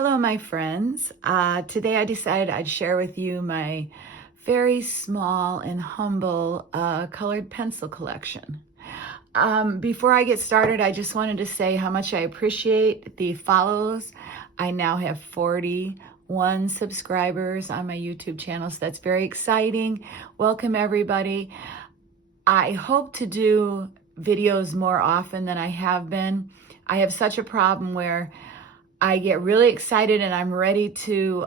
Hello, my friends. Today I decided I'd share with you my very small and humble colored pencil collection. Before I get started, I just wanted to say how much I appreciate the follows. I now have 41 subscribers on my YouTube channel, so that's very exciting. Welcome, everybody. I hope to do videos more often than I have been. I have such a problem where I get really excited and I'm ready to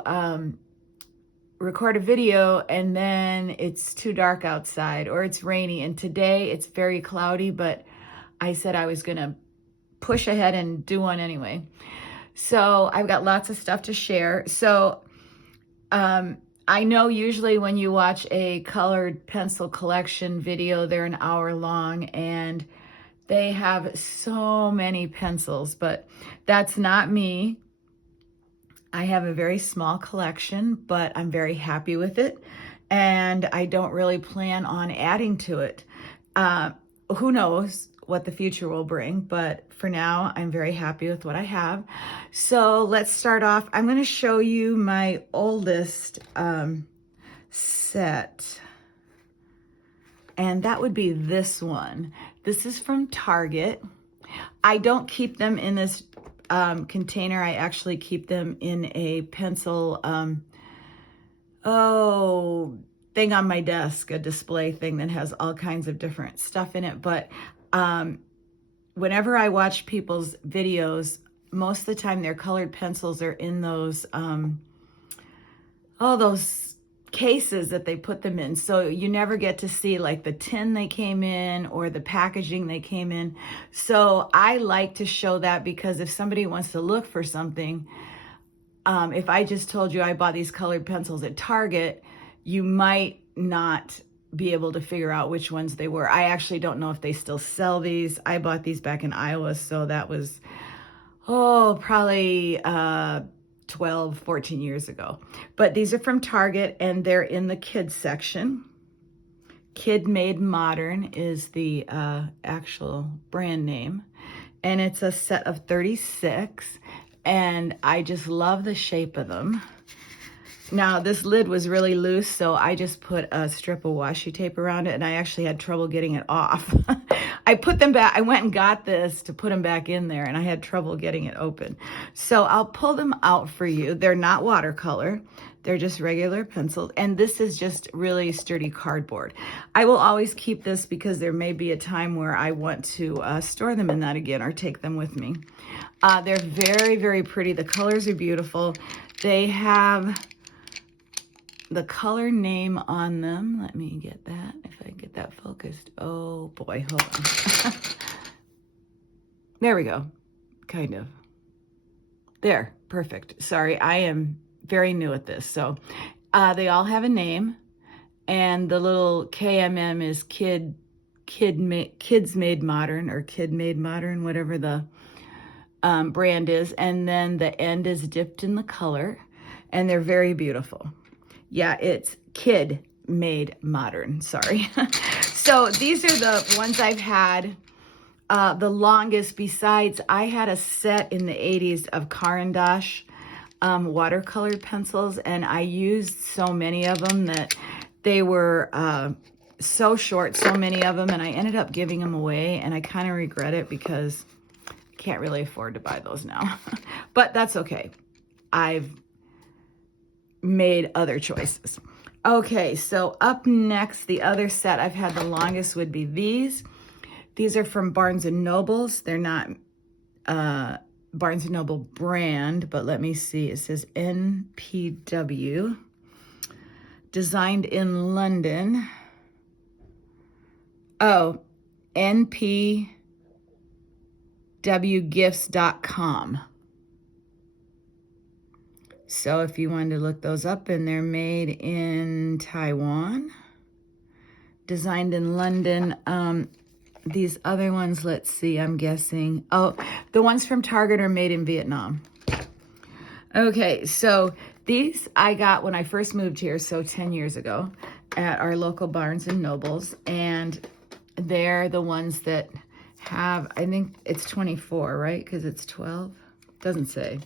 record a video, and then it's too dark outside or it's rainy. And today it's very cloudy, but I said I was gonna push ahead and do one anyway. So I've got lots of stuff to share. So I know usually when you watch a colored pencil collection video, they're an hour long and they have so many pencils, but that's not me. I have a very small collection, but I'm very happy with it, and I don't really plan on adding to it. Who knows what the future will bring, but for now, I'm very happy with what I have. So let's start off. I'm going to show you my oldest set, and that would be this one. This is from Target. I don't keep them in this container. I actually keep them in a pencil thing on my desk, a display thing that has all kinds of different stuff in it. But whenever I watch people's videos, most of the time their colored pencils are in those those cases that they put them in, so you never get to see like the tin they came in or the packaging they came in. So I like to show that, because if somebody wants to look for something, if I just told you I bought these colored pencils at Target, you might not be able to figure out which ones they were. I actually don't know if they still sell these. I bought these back in Iowa, so that was probably 12, 14 years ago. But these are from Target, and they're in the kids section. Kid Made Modern is the actual brand name, and it's a set of 36, and I just love the shape of them. Now, this lid was really loose, so I just put a strip of washi tape around it, and I actually had trouble getting it off. I put them back. I went and got this to put them back in there, and I had trouble getting it open. So I'll pull them out for you. They're not watercolor. They're just regular pencils, and this is just really sturdy cardboard. I will always keep this because there may be a time where I want to store them in that again or take them with me. They're very, very pretty. The colors are beautiful. They have the color name on them. Let me get that, if I can get that focused. Oh boy, hold on. There we go, kind of. There, perfect. Sorry, I am very new at this. So they all have a name, and the little KMM is Kids Made Modern, or Kid Made Modern, whatever the brand is. And then the end is dipped in the color, and they're very beautiful. Yeah, it's Kid Made Modern, sorry. So these are the ones I've had the longest. Besides, I had a set in the 80s of Caran d'Ache watercolored pencils, and I used so many of them that they were so short, so many of them, and I ended up giving them away, and I kind of regret it because I can't really afford to buy those now. But that's okay. I've made other choices. Okay, so up next, the other set I've had the longest would be these. These are from Barnes & Nobles. They're not Barnes & Noble brand, but let me see. It says NPW. Designed in London. Oh, npwgifts.com. So if you wanted to look those up, and they're made in Taiwan, designed in London. These other ones, let's see, I'm guessing. Oh, the ones from Target are made in Vietnam. Okay, so these I got when I first moved here, so 10 years ago, at our local Barnes & Nobles, and they're the ones that have, I think it's 24, right? Because it's 12. Doesn't say.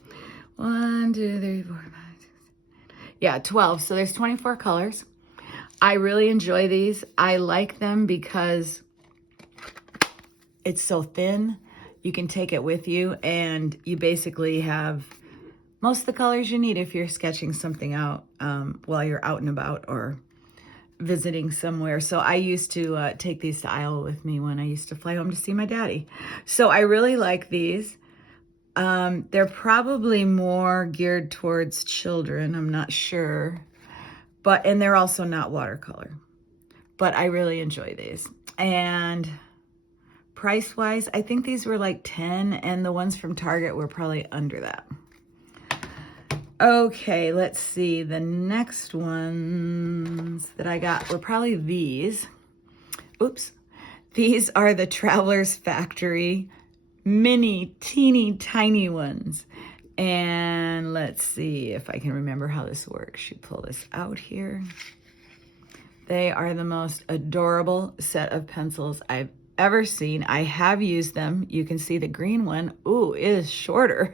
1, 2, 3, 4, 5, 6. Yeah, 12. So there's 24 colors. I really enjoy these. I like them because it's so thin. You can take it with you, and you basically have most of the colors you need if you're sketching something out while you're out and about or visiting somewhere. So I used to take these to Iowa with me when I used to fly home to see my daddy. So I really like these. They're probably more geared towards children. I'm not sure. And they're also not watercolor. But I really enjoy these. And price-wise, I think these were like 10, and the ones from Target were probably under that. Okay, let's see. The next ones that I got were probably these. Oops. These are the Traveler's Factory mini, teeny, tiny ones. And let's see if I can remember how this works. You pull this out here. They are the most adorable set of pencils I've ever seen. I have used them. You can see the green one. Ooh, it is shorter.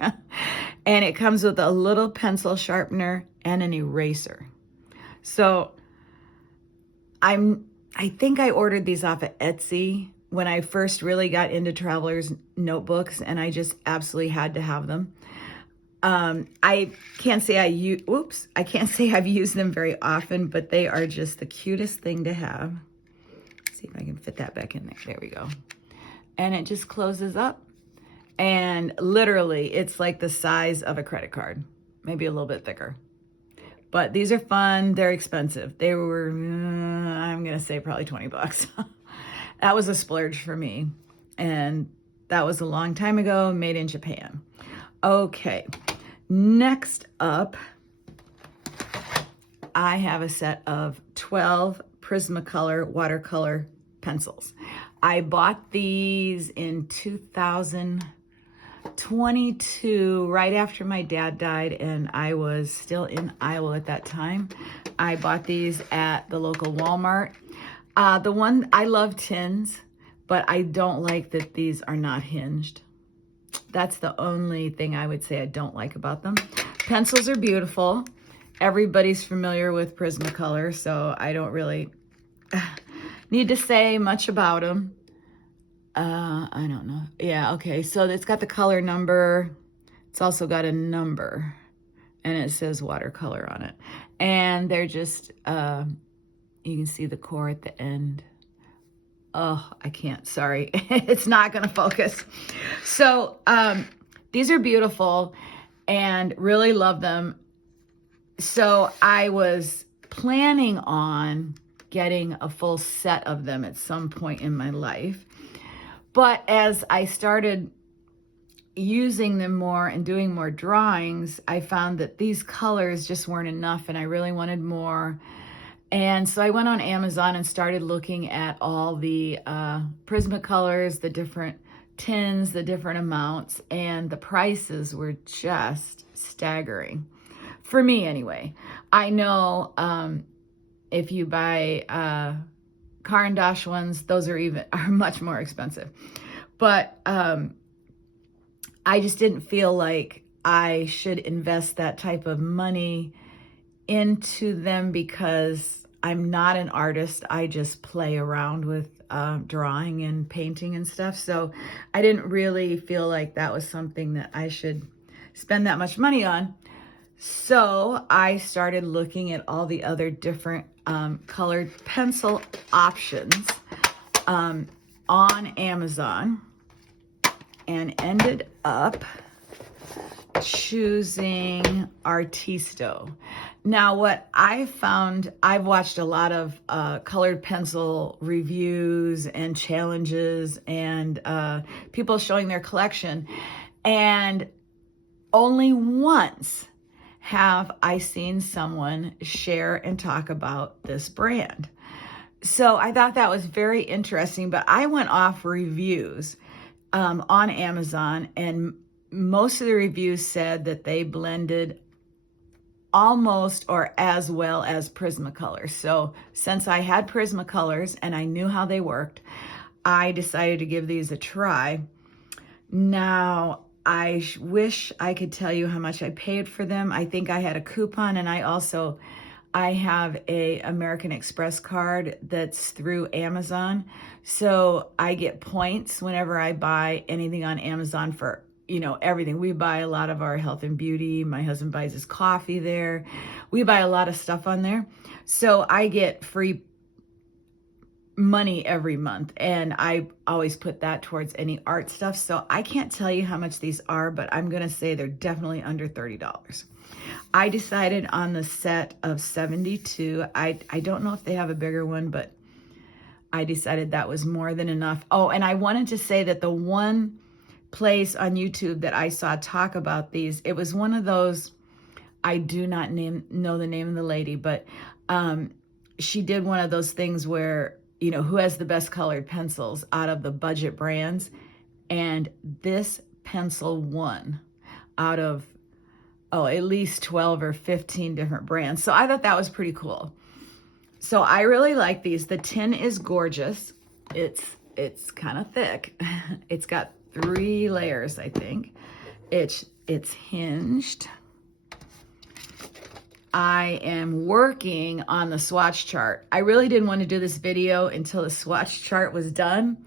And it comes with a little pencil sharpener and an eraser. So I think I ordered these off of Etsy when I first really got into Traveler's notebooks, and I just absolutely had to have them. I can't say I've used them very often, but they are just the cutest thing to have. Let's see if I can fit that back in there. There we go. And it just closes up, and literally it's like the size of a credit card, maybe a little bit thicker. But these are fun. They're expensive. They were, I'm going to say probably 20 bucks. That was a splurge for me. And that was a long time ago, made in Japan. Okay. Next up, I have a set of 12 Prismacolor watercolor pencils. I bought these in 2022, right after my dad died, and I was still in Iowa at that time. I bought these at the local Walmart. I love tins, but I don't like that these are not hinged. That's the only thing I would say I don't like about them. Pencils are beautiful. Everybody's familiar with Prismacolor, so I don't really need to say much about them. I don't know. Yeah, okay. So it's got the color number. It's also got a number, and it says watercolor on it. And they're just, you can see the core at the end. Oh, I can't, sorry. It's not gonna focus. So these are beautiful and really love them. So I was planning on getting a full set of them at some point in my life. But as I started using them more and doing more drawings, I found that these colors just weren't enough, and I really wanted more. And so I went on Amazon and started looking at all the Prismacolors, the different tins, the different amounts, and the prices were just staggering. For me, anyway. I know if you buy Caran d'Ache ones, those are much more expensive. But I just didn't feel like I should invest that type of money into them because I'm not an artist. I just play around with drawing and painting and stuff. So I didn't really feel like that was something that I should spend that much money on. So I started looking at all the other different colored pencil options on Amazon and ended up choosing Artisto. Now, what I found, I've watched a lot of colored pencil reviews and challenges and people showing their collection, and only once have I seen someone share and talk about this brand. So I thought that was very interesting, but I went off reviews on Amazon, and most of the reviews said that they blended almost or as well as Prismacolor. So since I had Prismacolors and I knew how they worked, I decided to give these a try. Now, wish I could tell you how much I paid for them. I think I had a coupon, and I have a American Express card that's through Amazon. So I get points whenever I buy anything on Amazon for, everything. We buy a lot of our health and beauty. My husband buys his coffee there. We buy a lot of stuff on there. So I get free money every month, and I always put that towards any art stuff. So I can't tell you how much these are, but I'm going to say they're definitely under $30. I decided on the set of 72. I don't know if they have a bigger one, but I decided that was more than enough. Oh, and I wanted to say that the one place on YouTube that I saw talk about these, it was one of those, I do not know the name of the lady, but she did one of those things where, who has the best colored pencils out of the budget brands, and this pencil won out of at least 12 or 15 different brands. So I thought that was pretty cool. So I really like these. The tin is gorgeous. It's kind of thick. It's got 3 layers, I think. It's hinged. I am working on the swatch chart. I really didn't want to do this video until the swatch chart was done,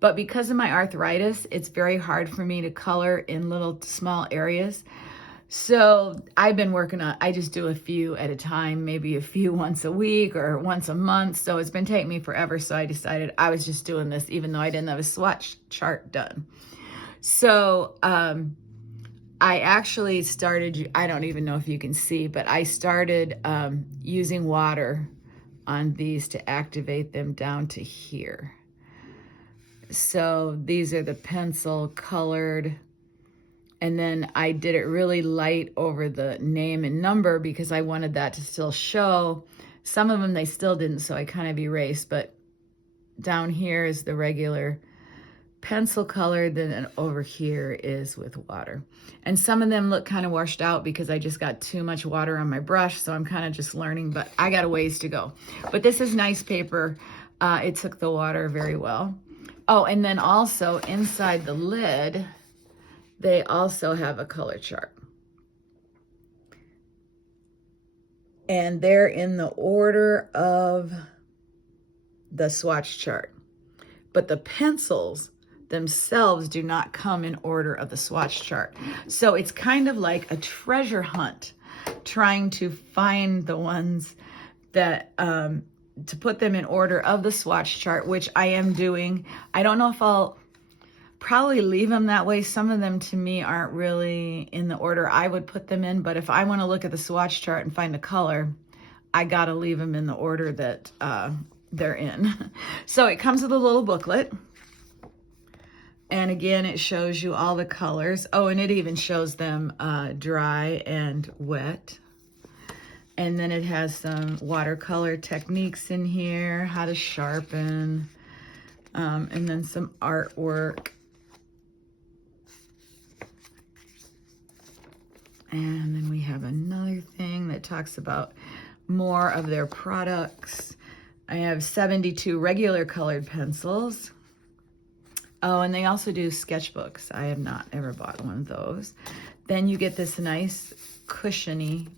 but because of my arthritis, it's very hard for me to color in little small areas. So I've been working on, I just do a few at a time, maybe a few once a week or once a month. So it's been taking me forever. So I decided I was just doing this even though I didn't have a swatch chart done. So I actually started, I don't even know if you can see, but I started using water on these to activate them down to here. So these are the pencil colored. And then I did it really light over the name and number because I wanted that to still show. Some of them they still didn't, so I kind of erased, but down here is the regular pencil color, then over here is with water. And some of them look kind of washed out because I just got too much water on my brush, so I'm kind of just learning, but I got a ways to go. But this is nice paper. It took the water very well. Oh, and then also inside the lid, they also have a color chart. And they're in the order of the swatch chart. But the pencils themselves do not come in order of the swatch chart. So it's kind of like a treasure hunt, trying to find the ones that, to put them in order of the swatch chart, which I am doing. I don't know if I'll probably leave them that way. Some of them to me aren't really in the order I would put them in, but if I want to look at the swatch chart and find a color, I got to leave them in the order that they're in. So it comes with a little booklet. And again, it shows you all the colors. Oh, and it even shows them dry and wet. And then it has some watercolor techniques in here, how to sharpen, and then some artwork. And then we have another thing that talks about more of their products. I have 72 regular colored pencils. Oh, and they also do sketchbooks. I have not ever bought one of those. Then you get this nice cushiony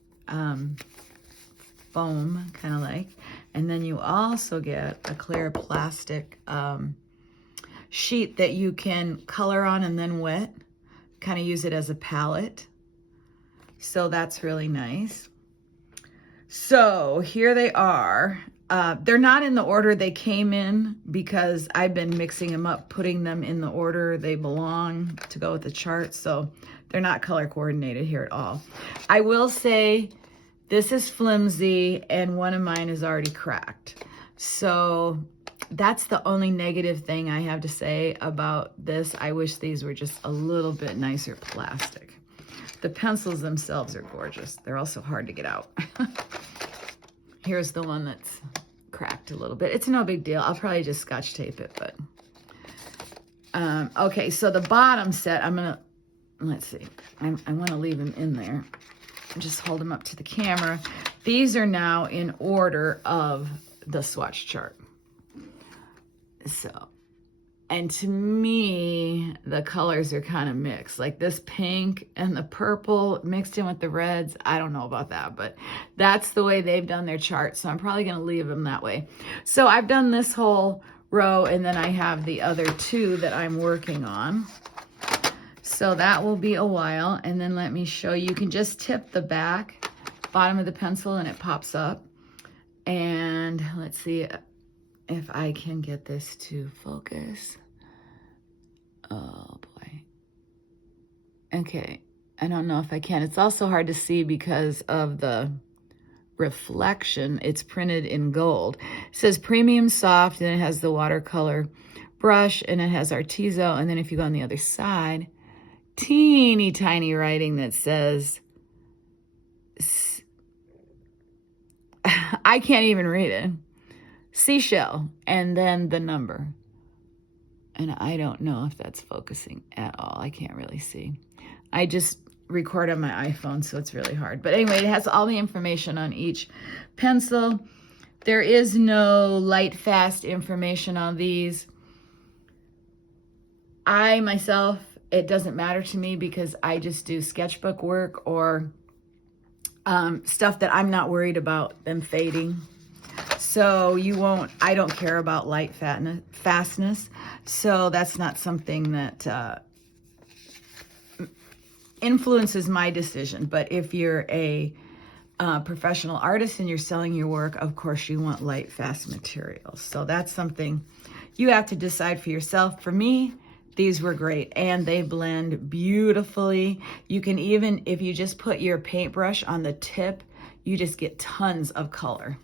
foam, kind of like. And then you also get a clear plastic sheet that you can color on and then wet. Kind of use it as a palette. So that's really nice. So here they are. They're not in the order they came in because I've been mixing them up, putting them in the order they belong to go with the chart. So they're not color coordinated here at all. I will say this is flimsy and one of mine is already cracked. So that's the only negative thing I have to say about this. I wish these were just a little bit nicer plastic. The pencils themselves are gorgeous. They're also hard to get out. Here's the one that's cracked a little bit. It's no big deal. I'll probably just Scotch tape it, but. Okay, so the bottom set, I'm gonna, let's see. I wanna leave them in there. Just hold them up to the camera. These are now in order of the swatch chart. So, And to me, the colors are kind of mixed. Like this pink and the purple mixed in with the reds. I don't know about that, but that's the way they've done their chart. So I'm probably going to leave them that way. So I've done this whole row, and then I have the other two that I'm working on. So that will be a while. And then let me show you. You can just tip the back, bottom of the pencil, and it pops up. And let's see if I can get this to focus. Oh boy. Okay, I don't know if I can. It's also hard to see because of the reflection. It's printed in gold. It says premium soft, and it has the watercolor brush, and it has Artizo. And then if you go on the other side, teeny tiny writing that says, I can't even read it, seashell, and then the number. And I don't know if that's focusing at all. I can't really see. I just record on my iPhone, so it's really hard. But anyway, it has all the information on each pencil. There is no light fast information on these. I myself, it doesn't matter to me because I just do sketchbook work or stuff that I'm not worried about them fading. So I don't care about light fastness. So that's not something that influences my decision. But if you're a professional artist and you're selling your work, of course you want light fast materials. So that's something you have to decide for yourself. For me, these were great, and they blend beautifully. You can even, if you just put your paintbrush on the tip, you just get tons of color.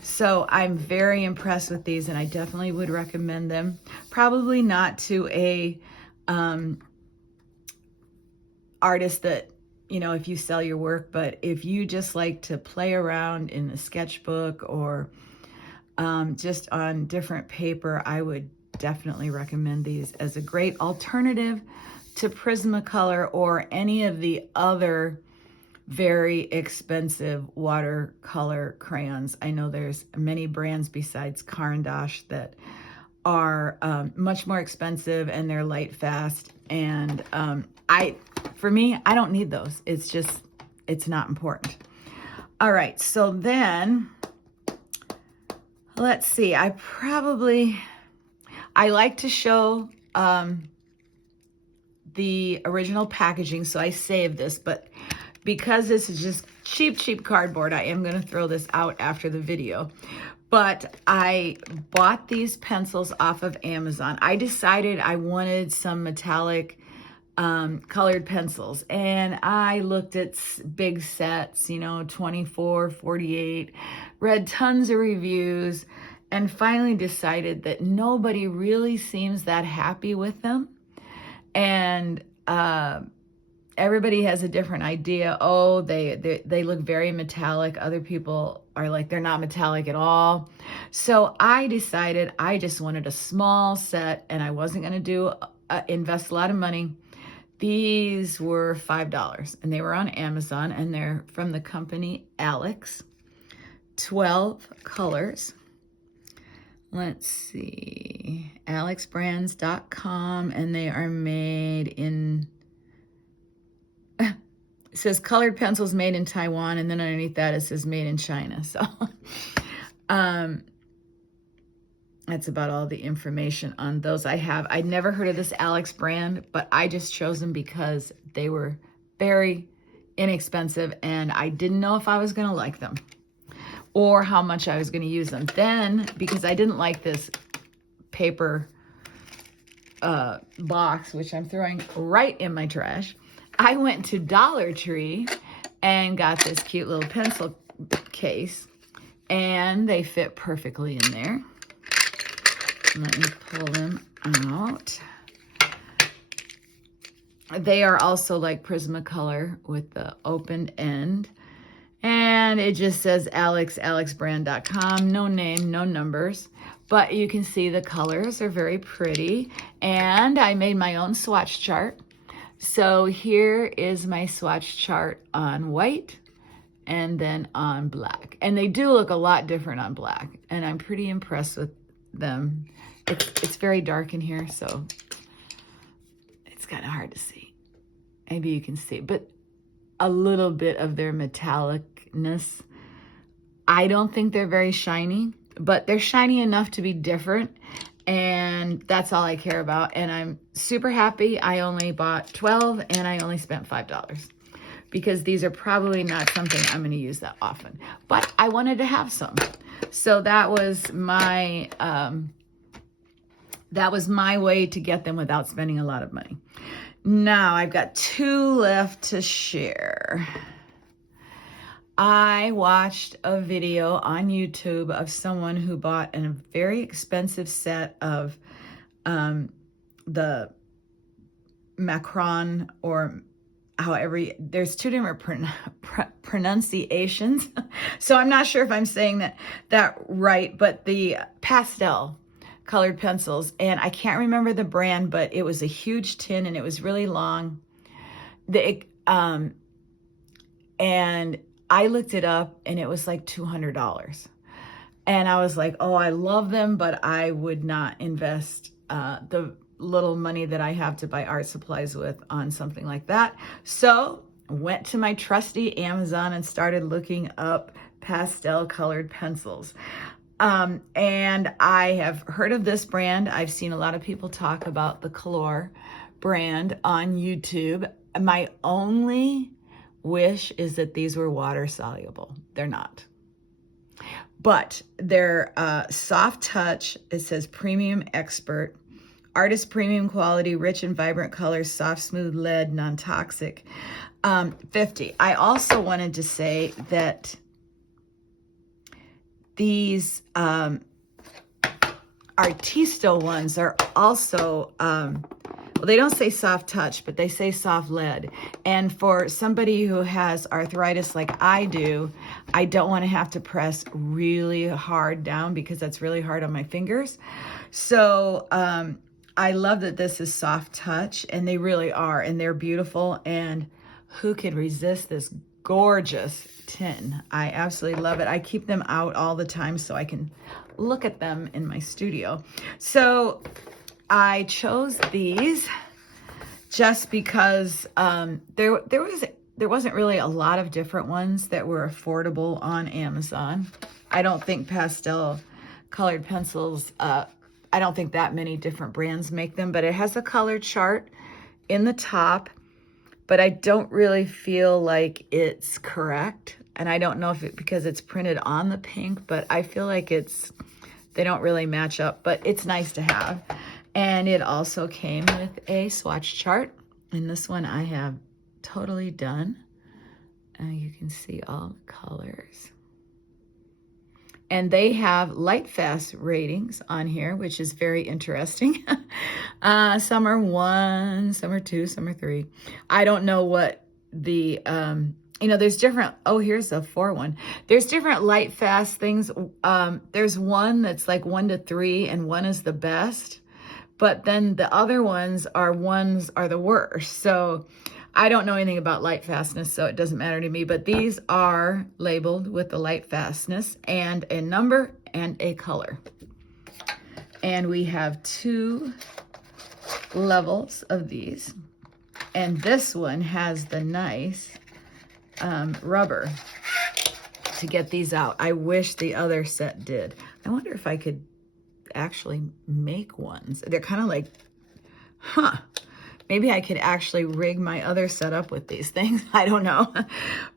So I'm very impressed with these, and I definitely would recommend them. Probably not to a artist that, you know, if you sell your work, but if you just like to play around in the sketchbook or just on different paper, I would definitely recommend these as a great alternative to Prismacolor or any of the other very expensive watercolor crayons. I know there's many brands besides Caran d'Ache that are much more expensive, and they're light fast. And for me, I don't need those. It's not important. All right, so then let's see. I like to show the original packaging, so I saved this, but because this is just cheap cardboard, I am going to throw this out after the video. But I bought these pencils off of Amazon. I decided I wanted some metallic colored pencils, and I looked at big sets, 24, 48, read tons of reviews, and finally decided that nobody really seems that happy with them. And everybody has a different idea. Oh, they look very metallic. Other people are like, they're not metallic at all. So I decided I just wanted a small set, and I wasn't going to invest a lot of money. These were $5, and they were on Amazon, and they're from the company Alex. 12 colors. Let's see, alexbrands.com, and they are made in, it says colored pencils made in Taiwan, and then underneath that it says made in China. So that's about all the information on those I have. I'd never heard of this Alex brand, but I just chose them because they were very inexpensive, and I didn't know if I was going to like them or how much I was going to use them. Then, because I didn't like this paper box, which I'm throwing right in my trash, I went to Dollar Tree and got this cute little pencil case, and they fit perfectly in there. Let me pull them out. They are also like Prismacolor with the open end. And it just says alexbrand.com, no name, no numbers, but you can see the colors are very pretty. And I made my own swatch chart. So here is my swatch chart on white and then on black. And they do look a lot different on black, and I'm pretty impressed with them. It's very dark in here, so it's kind of hard to see. Maybe you can see, but a little bit of their metallicness. I don't think they're very shiny, but they're shiny enough to be different, and that's all I care about. And I'm super happy. I only bought 12 and I only spent $5 because these are probably not something I'm going to use that often, but I wanted to have some. So that was my way to get them without spending a lot of money. Now I've got 2 left to share. I watched a video on YouTube of someone who bought a very expensive set of the Macron, or however, there's 2 different pronunciations. So I'm not sure if I'm saying that right, but the pastel colored pencils, and I can't remember the brand, but it was a huge tin and it was really long. And I looked it up and it was like $200. And I was like, oh, I love them, but I would not invest the little money that I have to buy art supplies with on something like that. So went to my trusty Amazon and started looking up pastel colored pencils. And I have heard of this brand. I've seen a lot of people talk about the Color brand on YouTube. My only wish is that these were water soluble. They're not. But they're soft touch. It says premium expert, artist premium quality, rich and vibrant colors, soft, smooth lead, non-toxic. 50. I also wanted to say that these Artisto ones are also, well, they don't say soft touch, but they say soft lead. And for somebody who has arthritis like I do, I don't want to have to press really hard down because that's really hard on my fingers. So I love that this is soft touch, and they really are, and they're beautiful. And who can resist this gorgeous tin? I absolutely love it. I keep them out all the time so I can look at them in my studio. So I chose these just because there wasn't really a lot of different ones that were affordable on Amazon. I don't think pastel colored pencils, I don't think that many different brands make them, but it has a color chart in the top, but I don't really feel like it's correct. And I don't know if it, because it's printed on the pink, but I feel like they don't really match up, but it's nice to have. And it also came with a swatch chart. And this one I have totally done. You can see all the colors. And they have Lightfast ratings on here, which is very interesting. Some are 1, some are 2, some are 3. I don't know what the, there's different, oh, here's a 4 one. There's different Lightfast things. There's one that's like 1 to 3, and 1 is the best. But then the other ones are the worst. So I don't know anything about light fastness, so it doesn't matter to me. But these are labeled with the light fastness and a number and a color. And we have 2 levels of these. And this one has the nice rubber to get these out. I wish the other set did. I wonder if I could actually make ones. They're kind of like, maybe I could actually rig my other setup with these things. I don't know.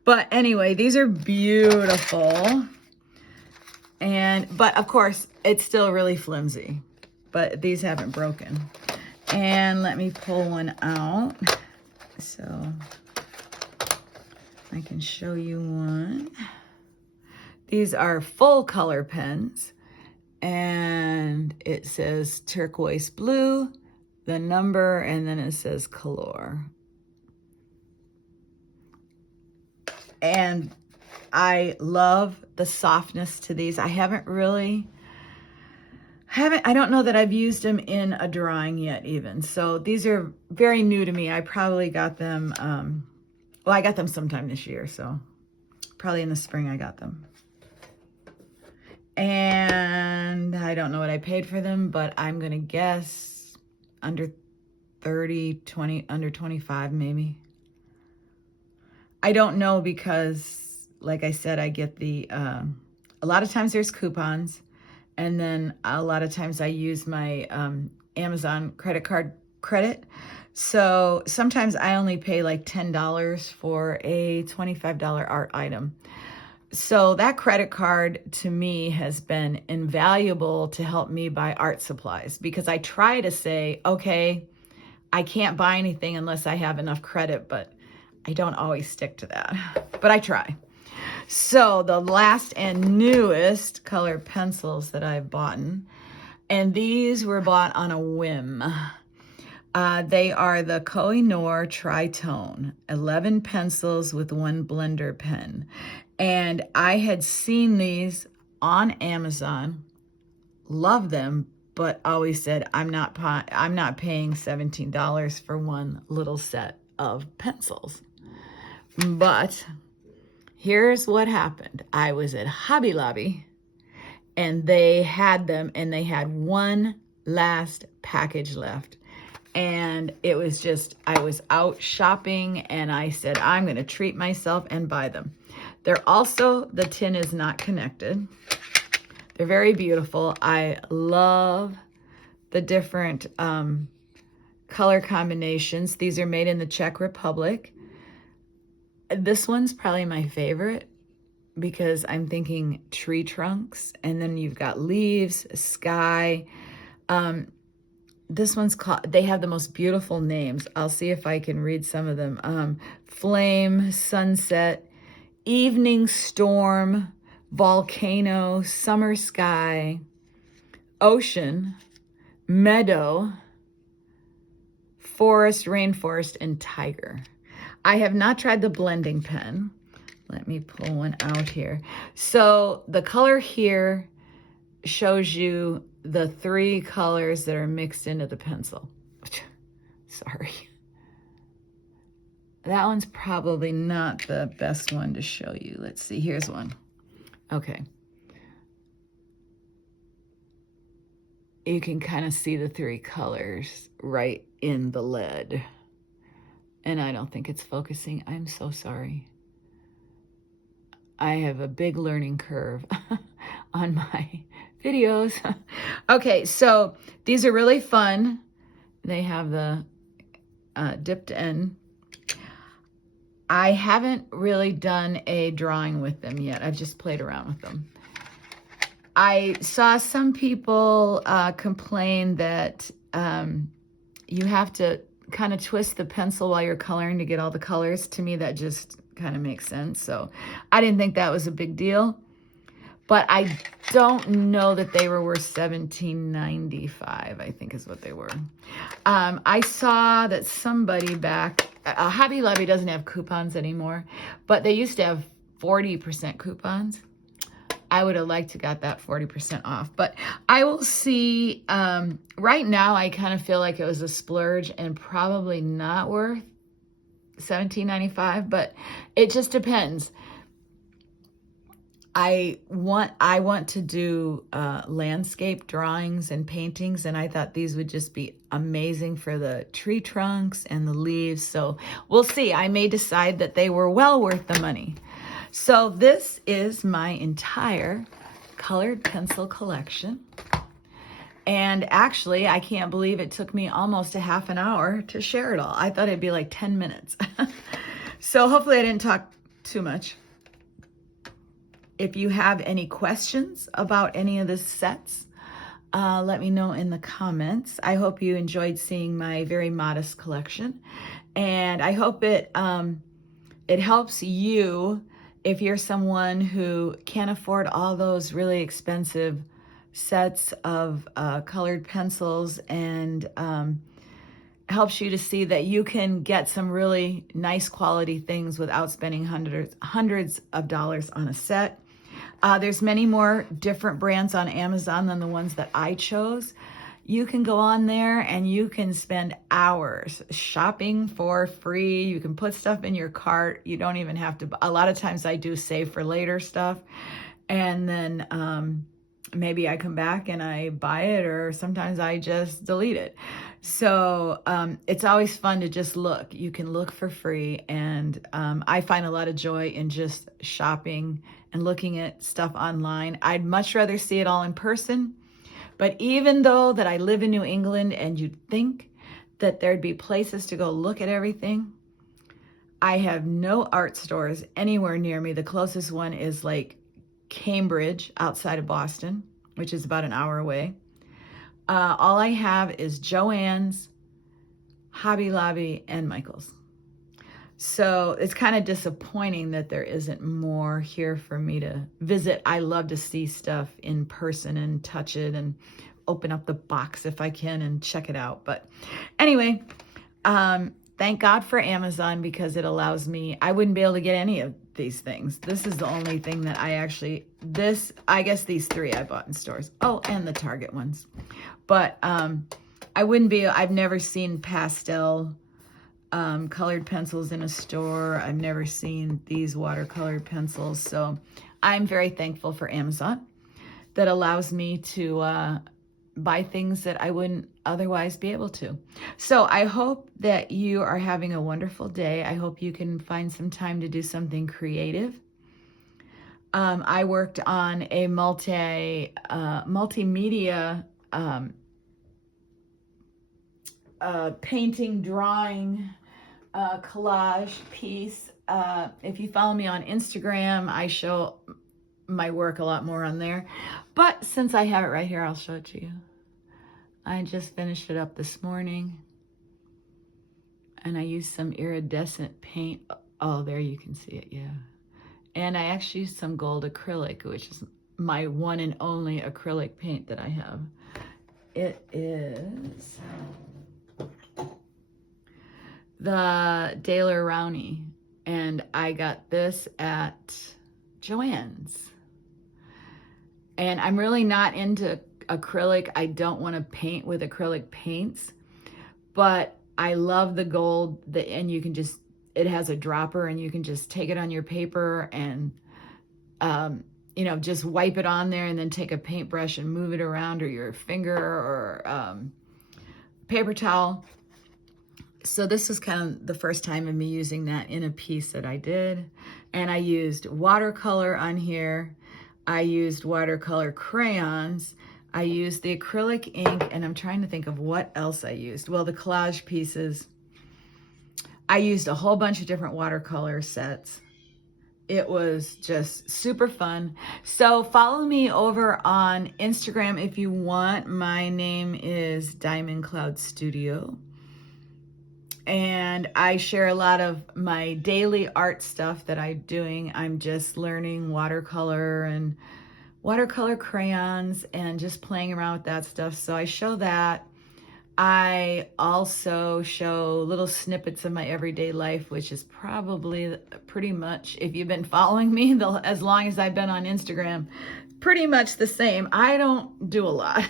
But anyway, these are beautiful. But of course, it's still really flimsy. But these haven't broken. And let me pull one out so I can show you one. These are full color pens. And it says turquoise blue, the number, and then it says Color. And I love the softness to these. I don't know that I've used them in a drawing yet even. So these are very new to me. I probably got them, I got them sometime this year. So probably in the spring I got them. And I don't know what I paid for them, but I'm going to guess under 30, 20, under 25 maybe. I don't know because, like I said, I get the, a lot of times there's coupons, and then a lot of times I use my Amazon credit card credit. So sometimes I only pay like $10 for a $25 art item. So that credit card to me has been invaluable to help me buy art supplies, because I try to say, okay, I can't buy anything unless I have enough credit, but I don't always stick to that, but I try. So the last and newest colored pencils that I've bought, and these were bought on a whim. They are the Koh-i-Noor Tritone, 11 pencils with 1 blender pen. And I had seen these on Amazon, love them, but always said, I'm not paying $17 for one little set of pencils. But here's what happened. I was at Hobby Lobby, and they had them, and they had one last package left. And it was just, I was out shopping, and I said, I'm going to treat myself and buy them. They're also, the tin is not connected. They're very beautiful. I love the different color combinations. These are made in the Czech Republic. This one's probably my favorite because I'm thinking tree trunks, and then you've got leaves, sky. This one's called, they have the most beautiful names. I'll see if I can read some of them. Flame, sunset, evening storm, volcano, summer sky, ocean, meadow, forest, rainforest, and tiger. I have not tried the blending pen. Let me pull one out here. So the color here shows you the 3 colors that are mixed into the pencil. Sorry. That one's probably not the best one to show you. Let's see, here's one. Okay. You can kind of see the 3 colors right in the lead. And I don't think it's focusing. I'm so sorry. I have a big learning curve on my videos. Okay, so these are really fun. They have the dipped end. I haven't really done a drawing with them yet. I've just played around with them. I saw some people complain that you have to kind of twist the pencil while you're coloring to get all the colors. To me, that just kind of makes sense. So I didn't think that was a big deal. But I don't know that they were worth $17.95, I think is what they were. I saw that somebody back, Hobby Lobby doesn't have coupons anymore, but they used to have 40% coupons. I would have liked to got that 40% off, but I will see. Right now, I kind of feel like it was a splurge and probably not worth $17.95, but it just depends. I want to do landscape drawings and paintings, and I thought these would just be amazing for the tree trunks and the leaves. So we'll see. I may decide that they were well worth the money. So this is my entire colored pencil collection. And actually, I can't believe it took me almost a half an hour to share it all. I thought it'd be like 10 minutes. So hopefully I didn't talk too much. If you have any questions about any of the sets, let me know in the comments. I hope you enjoyed seeing my very modest collection. And I hope it helps you if you're someone who can't afford all those really expensive sets of colored pencils, and helps you to see that you can get some really nice quality things without spending hundreds of dollars on a set. There's many more different brands on Amazon than the ones that I chose. You can go on there and you can spend hours shopping for free. You can put stuff in your cart. You don't even have to. A lot of times I do save for later stuff. And then maybe I come back and I buy it, or sometimes I just delete it. So it's always fun to just look. You can look for free, and I find a lot of joy in just shopping and looking at stuff online. I'd much rather see it all in person. But even though that I live in New England and you'd think that there'd be places to go look at everything, I have no art stores anywhere near me. The closest one is like Cambridge outside of Boston, which is about an hour away. All I have is Joann's, Hobby Lobby, and Michael's. So it's kind of disappointing that there isn't more here for me to visit. I love to see stuff in person and touch it and open up the box if I can and check it out. But anyway, thank God for Amazon, because it allows me, I wouldn't be able to get any of these things. This is the only thing that I guess these three I bought in stores. Oh, and the Target ones. But I've never seen pastel colored pencils in a store. I've never seen these watercolored pencils. So I'm very thankful for Amazon that allows me to buy things that I wouldn't otherwise be able to. So I hope that you are having a wonderful day. I hope you can find some time to do something creative. I worked on a multimedia painting, drawing, collage piece. If you follow me on Instagram, I show my work a lot more on there. But since I have it right here, I'll show it to you. I just finished it up this morning. And I used some iridescent paint. Oh, there you can see it, yeah. And I actually used some gold acrylic, which is my one and only acrylic paint that I have. It is the Daler Rowney, and I got this at Joann's. And I'm really not into acrylic. I don't want to paint with acrylic paints, but I love the gold, and you can just, it has a dropper and you can just take it on your paper and, just wipe it on there and then take a paintbrush and move it around, or your finger, or paper towel. So this was kind of the first time of me using that in a piece that I did. And I used watercolor on here. I used watercolor crayons. I used the acrylic ink, and I'm trying to think of what else I used. Well, the collage pieces. I used a whole bunch of different watercolor sets. It was just super fun. So follow me over on Instagram if you want. My name is Diamond Cloud Studio. And I share a lot of my daily art stuff that I'm doing. I'm just learning watercolor and watercolor crayons and just playing around with that stuff. So I show that. I also show little snippets of my everyday life, which is probably pretty much, if you've been following me as long as I've been on Instagram, pretty much the same. I don't do a lot.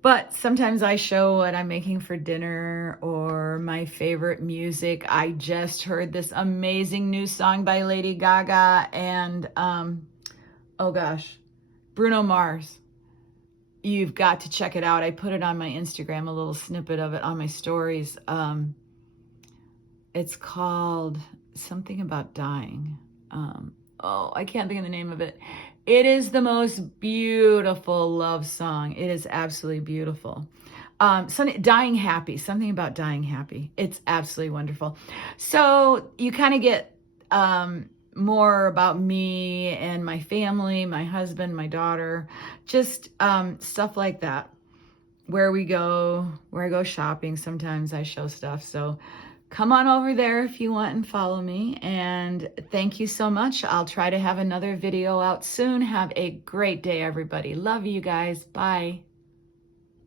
But sometimes I show what I'm making for dinner or my favorite music. I just heard this amazing new song by Lady Gaga and, Bruno Mars. You've got to check it out. I put it on my Instagram, a little snippet of it on my stories. It's called something about dying. I can't think of the name of it. It is the most beautiful love song. It is absolutely beautiful. Dying happy, something about dying happy. It's absolutely wonderful. So you kind of get more about me and my family, my husband, my daughter, just stuff like that. Where I go shopping, sometimes I show stuff. So come on over there if you want and follow me. And thank you so much. I'll try to have another video out soon. Have a great day, everybody. Love you guys. Bye.